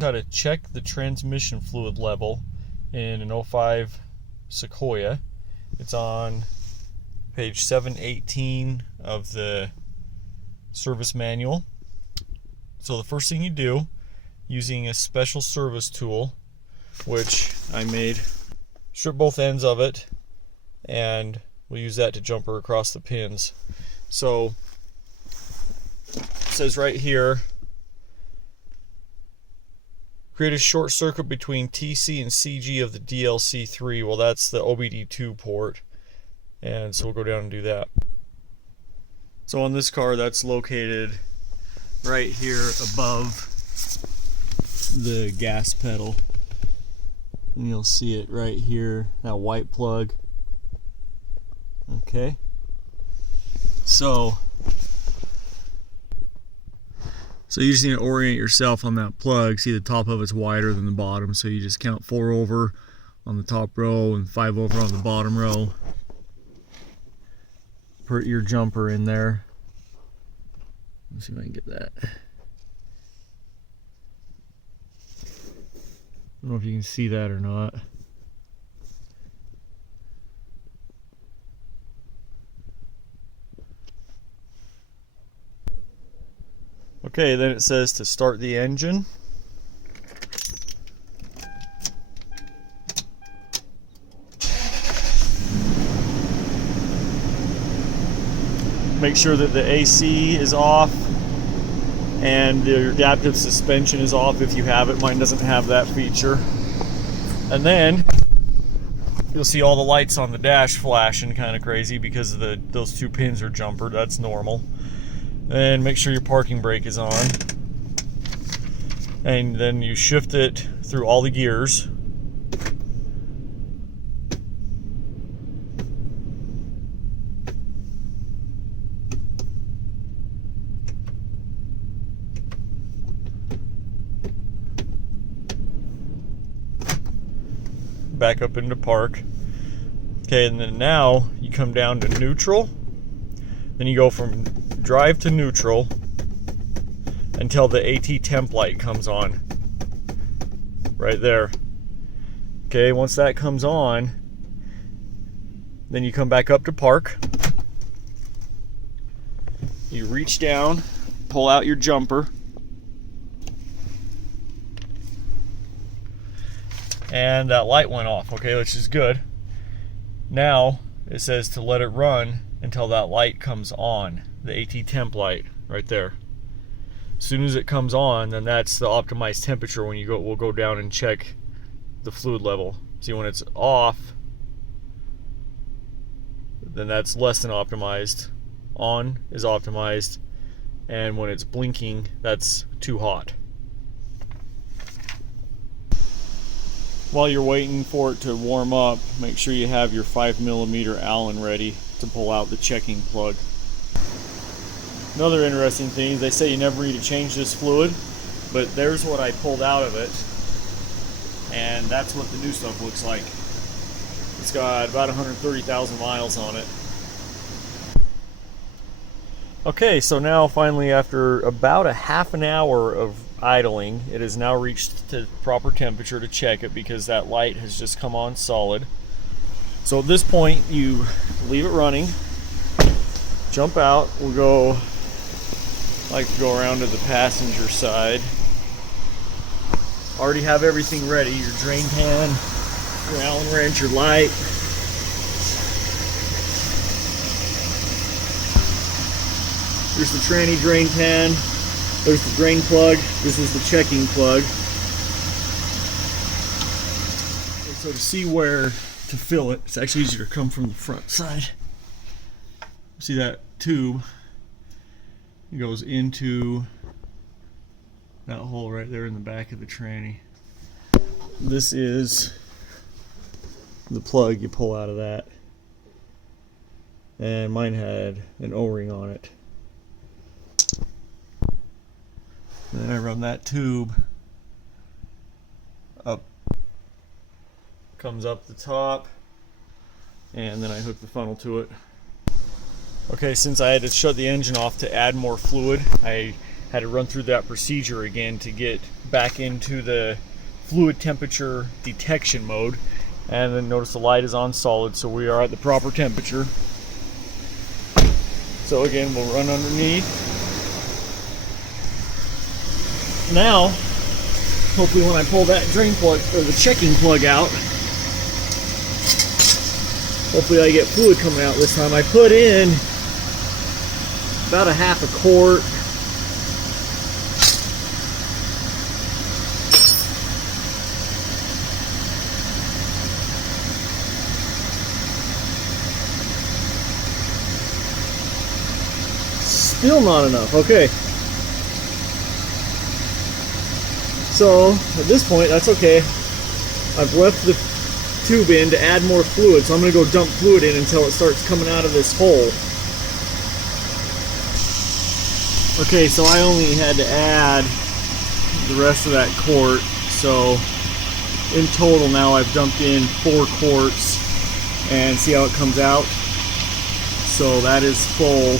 how to check the transmission fluid level in an 05 Sequoia. It's on page 718 of the service manual. So the first thing you do, using a special service tool, which I made, strip both ends of it, and we'll use that to jumper across the pins. So it says right here, create a short circuit between TC and CG of the DLC3. Well, that's the OBD2 port, and so we'll go down and do that. So on this car, that's located right here above the gas pedal, and you'll see it right here, that white plug. Okay, so you just need to orient yourself on that plug. See, the top of it's wider than the bottom, so you just count 4 over on the top row and 5 over on the bottom row. Put your jumper in there. Let's see if I can get that. I don't know if you can see that or not. Okay, then it says to start the engine. Make sure that the AC is off and the adaptive suspension is off if you have it. Mine doesn't have that feature. And then you'll see all the lights on the dash flashing kind of crazy because of those 2 pins are jumpered. That's normal. And make sure your parking brake is on. And then you shift it through all the gears. Back up into park. Okay, and then now you come down to neutral. Then you go from drive to neutral until the AT temp light comes on. Right there. Okay, once that comes on, then you come back up to park. You reach down, pull out your jumper, and that light went off, okay, which is good. Now it says to let it run until that light comes on, the AT temp light right there. As soon as it comes on, then that's the optimized temperature. When you go, we'll go down and check the fluid level. See, when it's off, then that's less than optimized. On is optimized, and when it's blinking, that's too hot. While you're waiting for it to warm up, make sure you have your 5mm Allen ready to pull out the checking plug. Another interesting thing is they say you never need to change this fluid, but there's what I pulled out of it, and that's what the new stuff looks like. It's got about 130,000 miles on it. Okay, so now finally, after about a half an hour of idling, it has now reached the proper temperature to check it because that light has just come on solid. So at this point, you leave it running, jump out. We'll go, like to go around to the passenger side. Already have everything ready, your drain pan, your Allen wrench, your light. Here's the tranny drain pan. There's the drain plug. This is the checking plug. And so to see where to fill it, it's actually easier to come from the front side. See that tube? It goes into that hole right there in the back of the tranny. This is the plug you pull out of that. And mine had an O-ring on it. And then I run that tube up, comes up the top, and then I hook the funnel to it. Okay, since I had to shut the engine off to add more fluid, I had to run through that procedure again to get back into the fluid temperature detection mode. And then notice the light is on solid, so we are at the proper temperature. So again, we'll run underneath. Now, hopefully when I pull that drain plug, or the checking plug out, hopefully I get fluid coming out this time. I put in about a half a quart. Still not enough. Okay. So at this point, that's okay. I've left the tube in to add more fluid, so I'm going to go dump fluid in until it starts coming out of this hole. Okay, so I only had to add the rest of that quart, so in total now I've dumped in 4 quarts, and see how it comes out. So that is full.